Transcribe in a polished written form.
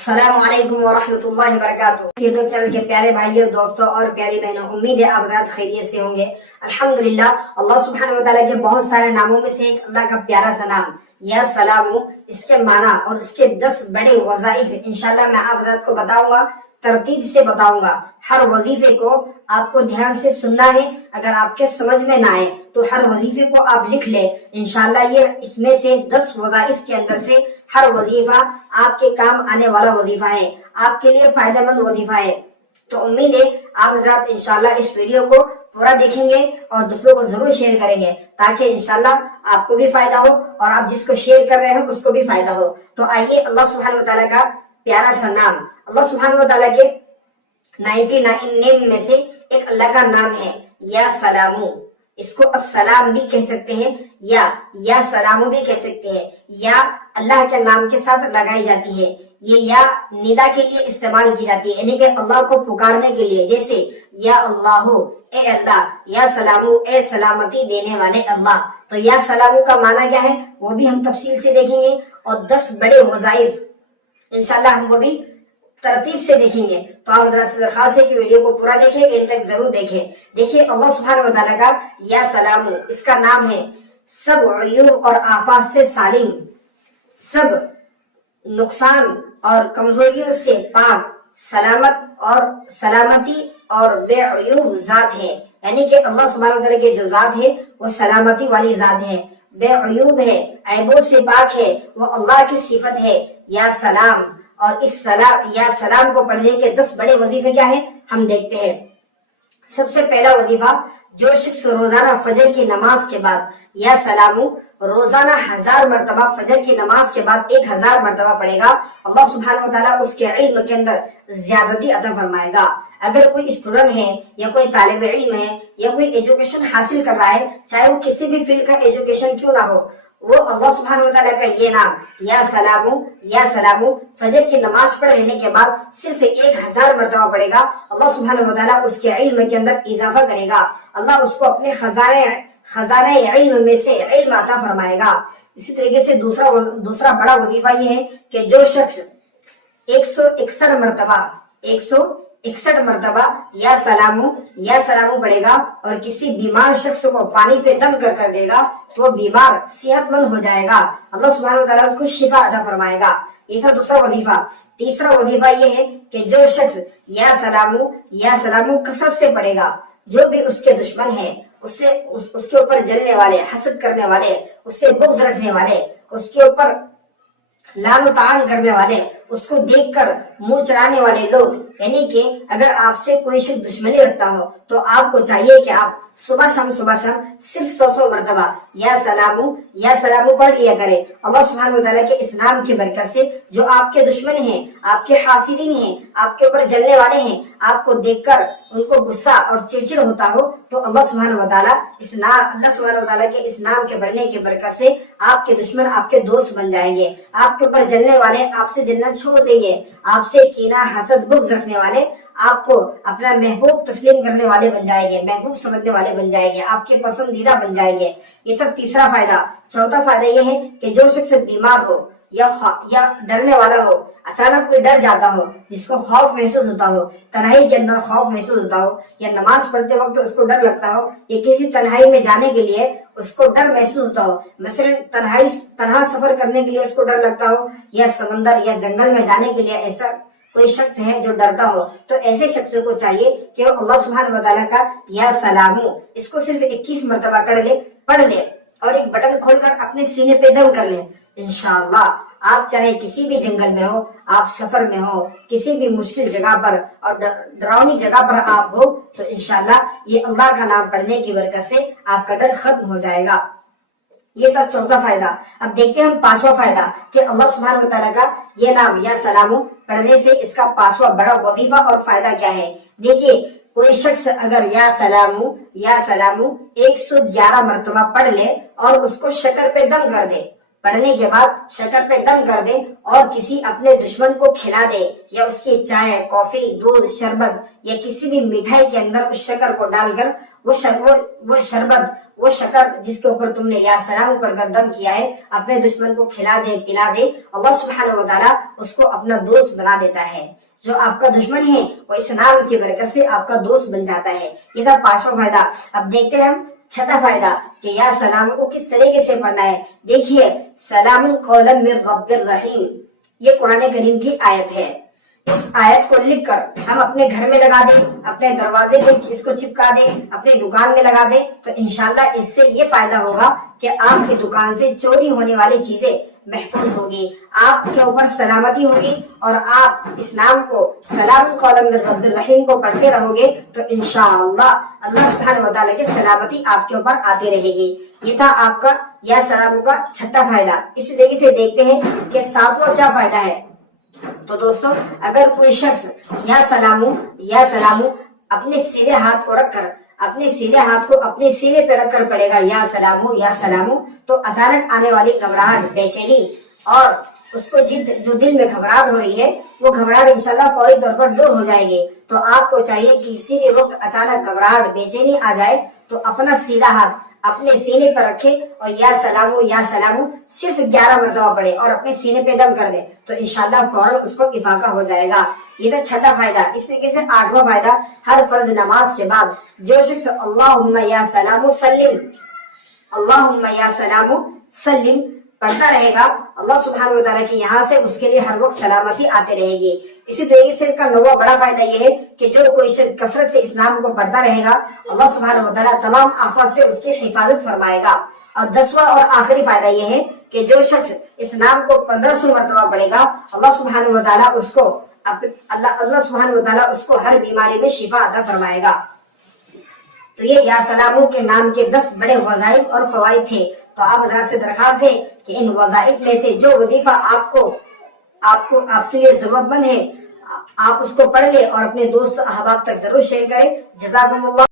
अस्सलाम वालेकुम वरहमतुल्लाहि वबरकातुहू। यूट्यूब चैनल के प्यारे भाइयों, दोस्तों और प्यारी बहनों, उम्मीद है आप हज़रात खैरियत से होंगे। अल्हम्दुलिल्लाह, अल्लाह सुब्हानहू व तआला के बहुत सारे नामों में से एक अल्लाह का प्यारा सा नाम या सलामू, इसके माना और इसके 10 बड़े वज़ाइफ इंशाल्लाह मैं आप हज़रात को बताऊंगा, तरतीब से बताऊंगा। हर वजीफे को आपको ध्यान से सुनना है। अगर आपके समझ में ना आए तो हर वजीफे को आप लिख ले। इंशाल्लाह ये इसमें से 10 वज़ाइफ के अंदर से हर वजीफा आपके काम आने वाला वजीफा है, आपके लिए फायदेमंद वजीफा है। तो उम्मीद है आप हज़रात इंशाल्लाह इस वीडियो को पूरा देखेंगे और दूसरों को जरूर शेयर करेंगे, ताकि इंशाल्लाह आपको भी फायदा हो और आप जिसको शेयर कर रहे हो उसको भी फायदा हो। तो आइए, अल्लाह सुब्हानहू व तआला का प्यारा सा नाम, अल्लाह सुब्हानहू व तआला के 99 नेम में से एक अल्लाह का नाम है या सलामू। इसको अस्सलाम भी कह सकते हैं या सलामू भी कह सकते हैं। या अल्लाह के नाम के साथ लगाई जाती है। ये या निदा के लिए इस्तेमाल की जाती है, यानी कि अल्लाह को पुकारने के लिए। जैसे या अल्लाह, ए अल्लाह, या सलामू, ए सलामती देने वाले अल्लाह। तो या सलामू का माना क्या है वो भी हम तफसील से देखेंगे और 10 बड़े वज़ाइफ इंशाल्लाह हम वो भी तरतीब से देखेंगे। तो आप हज़रात से दरख्वास्त है कि वीडियो को पूरा देखें, एंड तक जरूर देखें। देखिए, अल्लाह सुब्हानहू व तआला का या सलामू, इसका नाम है सब अयूब और आफात से सालिम, सब नुकसान और कमजोरियों से पाक, सलामत और सलामती और बेअयूब जात है। यानी कि अल्लाह सुब्हानहू व तआला के जो जात है वो सलामती वाली जात है, बेअयूब है, ऐबों से पाक है, वो अल्लाह की सिफत है या सलाम। और इस सलाम या सलाम को पढ़ने के 10 बड़े वजीफे क्या है हम देखते हैं। सबसे पहला वजीफा, जो शख्स रोजाना फजर की नमाज के बाद या सलामू रोजाना 1000 मरतबा फजर की नमाज के बाद 1000 मरतबा पढ़ेगा, अल्लाह सुब्हानहू व तआला उसके इल्म के अंदर ज्यादती अता फरमाएगा। अगर कोई स्टूडेंट है या कोई तालिब इल्म है या कोई एजुकेशन हासिल कर रहा है, चाहे वो किसी भी फील्ड का एजुकेशन क्यों ना हो, वो अल्लाह सुब्हानहू व तआला का ये नाम या सलामू फजर की नमाज पढ़ लेने के बाद सिर्फ 1000 मरतबा पढ़ेगा। अल्लाह सुब्हानहू व तआला उसके इल्म के अंदर इजाफा करेगा। अल्लाह उसको अपने खजाने इल्म में से इल्म अता फरमाएगा। इसी तरीके से दूसरा बड़ा वजीफा ये है कि जो शख्स 161 मरतबा या सलामू पढ़ेगा और किसी बीमार शख्स को पानी पे दम कर देगा तो वो बीमार सेहतमंद हो जाएगा। अल्लाह सुब्हानहू व तआला उसको शिफा अता फरमाएगा। ये था दूसरा वजीफा। तीसरा वजीफा ये है कि जो शख्स या सलामू कसरत से पढ़ेगा, जो भी उसके दुश्मन है, उसके ऊपर जलने वाले, हसद करने वाले, उससे बुग़्ज़ रखने वाले, उसके ऊपर लानो तान करने वाले, उसको देखकर मुंह चढ़ाने वाले लोग, यानी कि अगर आपसे कोई शख्स दुश्मनी रखता हो तो आपको चाहिए कि आप सुबह शाम सिर्फ 100 मरतबा या सलामू पढ़ लिया करें। अल्लाह सुब्हानहू व तआला के इस नाम की बरकत से जो आपके दुश्मन हैं, आपके हासिदीन हैं, आपके ऊपर जलने वाले हैं, आपको देखकर उनको गुस्सा और चिड़चिड़ होता हो, तो अल्लाह सुब्हानहू व तआला के इस नाम के पढ़ने की बरकत से आपके दुश्मन आपके दोस्त बन जाएंगे। आपके ऊपर जलने वाले आपसे जलना छोड़ देंगे। आपसे कीना, हसद, बुग़्ज़ रखने वाले आपको अपना महबूब तस्लीम करने वाले बन जाएंगे, महबूब समझने वाले बन जाएंगे, आपके पसंदीदा बन जाएंगे। ये तक तीसरा फायदा। चौथा फायदा ये है कि जो शख्स बीमार हो या डरने वाला हो, अचानक कोई डर जाता हो, जिसको खौफ महसूस होता हो, तन्हाई के अंदर खौफ महसूस होता हो, या नमाज पढ़ते वक्त उसको डर लगता हो, या किसी तन्हाई में जाने के लिए उसको डर महसूस होता हो, मसलन तन्हा सफर करने के लिए उसको डर लगता हो, या समंदर या जंगल में जाने के लिए ऐसा कोई शख्स है जो डरता हो, तो ऐसे शख्स को चाहिए कि वो अल्लाह सुब्हानहू व तआला का या सलामू इसको सिर्फ 21 मरतबा पढ़ ले और एक बटन खोलकर अपने सीने पे दम कर ले। इंशाअल्लाह आप चाहे किसी भी जंगल में हो, आप सफर में हो, किसी भी मुश्किल जगह पर और डरावनी जगह पर आप हो, तो इंशाअल्लाह ये अल्लाह का नाम पढ़ने की बरकत से आपका डर खत्म हो जाएगा। ये था चौथा फायदा। अब देखते हैं हम 5वां फायदा कि अल्लाह सुब्हानहू व तआला का ये नाम या सलामू पढ़ने से इसका 5वां बड़ा वजीफा और फायदा क्या है। देखिए, कोई शख्स अगर या सलामू 111 मरतबा पढ़ ले और उसको शक्कर पे दम कर दे, पढ़ने के बाद शक्कर पे दम कर दे और किसी अपने दुश्मन को खिला दे, या उसकी चाय, कॉफी, दूध, शरबत या किसी भी मिठाई के अंदर उस शक्कर को डालकर वो शरबत وہ شکر جس کے اوپر تم نے یا سلام پڑھ کر دم کیا ہے اپنے دشمن کو کھلا دے پلا دے، اللہ سبحانہ و تعالیٰ اس کو اپنا دوست بنا دیتا ہے۔ جو آپ کا دشمن ہے وہ اس نام کی برکت سے آپ کا دوست بن جاتا ہے۔ یہ تھا 5واں فائدہ۔ اب دیکھتے ہیں ہم 6واں فائدہ کہ یا سلام کو کس طریقے سے پڑھنا ہے۔ دیکھیے، سلام قولا من رب الرحیم، یہ قرآن کریم کی آیت ہے۔ اس آیت کو لکھ کر ہم اپنے گھر میں لگا دیں، اپنے دروازے پہ اس کو چپکا دیں، اپنے دکان میں لگا دیں، تو انشاءاللہ اس سے یہ فائدہ ہوگا کہ آپ کی دکان سے چوری ہونے والی چیزیں محفوظ ہوگی، آپ کے اوپر سلامتی ہوگی، اور آپ اس نام کو سلام قولا من رب الرحیم کو پڑھتے رہو گے تو انشاءاللہ اللہ سبحانہ و تعالیٰ کی سلامتی آپ کے اوپر آتی رہے گی۔ یہ تھا آپ کا یا سلام کا 6واں فائدہ۔ اس طریقے سے دیکھتے ہیں کہ 7واں کیا فائدہ ہے۔ تو دوستو، اگر کوئی شخص یا سلامو اپنے سیدھے ہاتھ کو رکھ کر اپنے سینے پہ رکھ کر پڑے گا یا سلامو، تو اچانک آنے والی گھبراہٹ، بے چینی اور اس کو جو دل میں گھبراہٹ ہو رہی ہے وہ گھبراہٹ انشاءاللہ فوری طور پر دور ہو جائے گی۔ تو آپ کو چاہیے کہ کسی بھی وقت اچانک گھبراہٹ، بے چینی آ جائے تو اپنا سیدھا ہاتھ اپنے سینے پر رکھے اور یا سلامو صرف 11 مرتبہ پڑھے اور اپنے سینے پہ دم کر دے تو انشاءاللہ فوراً اس کو افاقہ ہو جائے گا۔ یہ تھا 6واں فائدہ۔ اس طریقے سے 8واں فائدہ، ہر فرض نماز کے بعد جو شخص اللہم یا سلامو سلم پڑھتا رہے گا، اللہ سبحانہ و تعالیٰ کی یہاں سے اس کے لیے ہر وقت سلامتی آتے رہے گی۔ اسی طریقے سے اس کا 9واں بڑا فائدہ یہ ہے کہ جو کوئی شخص کثرت سے اس نام کو پڑھتا رہے گا، اللہ سبحانہ و تعالیٰ تمام آفات سے اس کی حفاظت فرمائے گا۔ اور 10واں اور آخری فائدہ یہ ہے کہ جو شخص اس نام کو 1500 مرتبہ پڑھے گا، اللہ سبحانہ و تعالیٰ اس کو ہر بیماری میں شفا عطا فرمائے گا۔ تو یہ یا سلامو کے نام کے 10 بڑے وظائف اور فوائد تھے۔ تو آپ حضرات سے درخواست ہے کہ ان وظائف میں سے جو وظیفہ آپ کے لیے ضرورت مند ہے، آپ اس کو پڑھ لیں اور اپنے دوست احباب تک ضرور شیئر کریں۔ جزاکم اللہ۔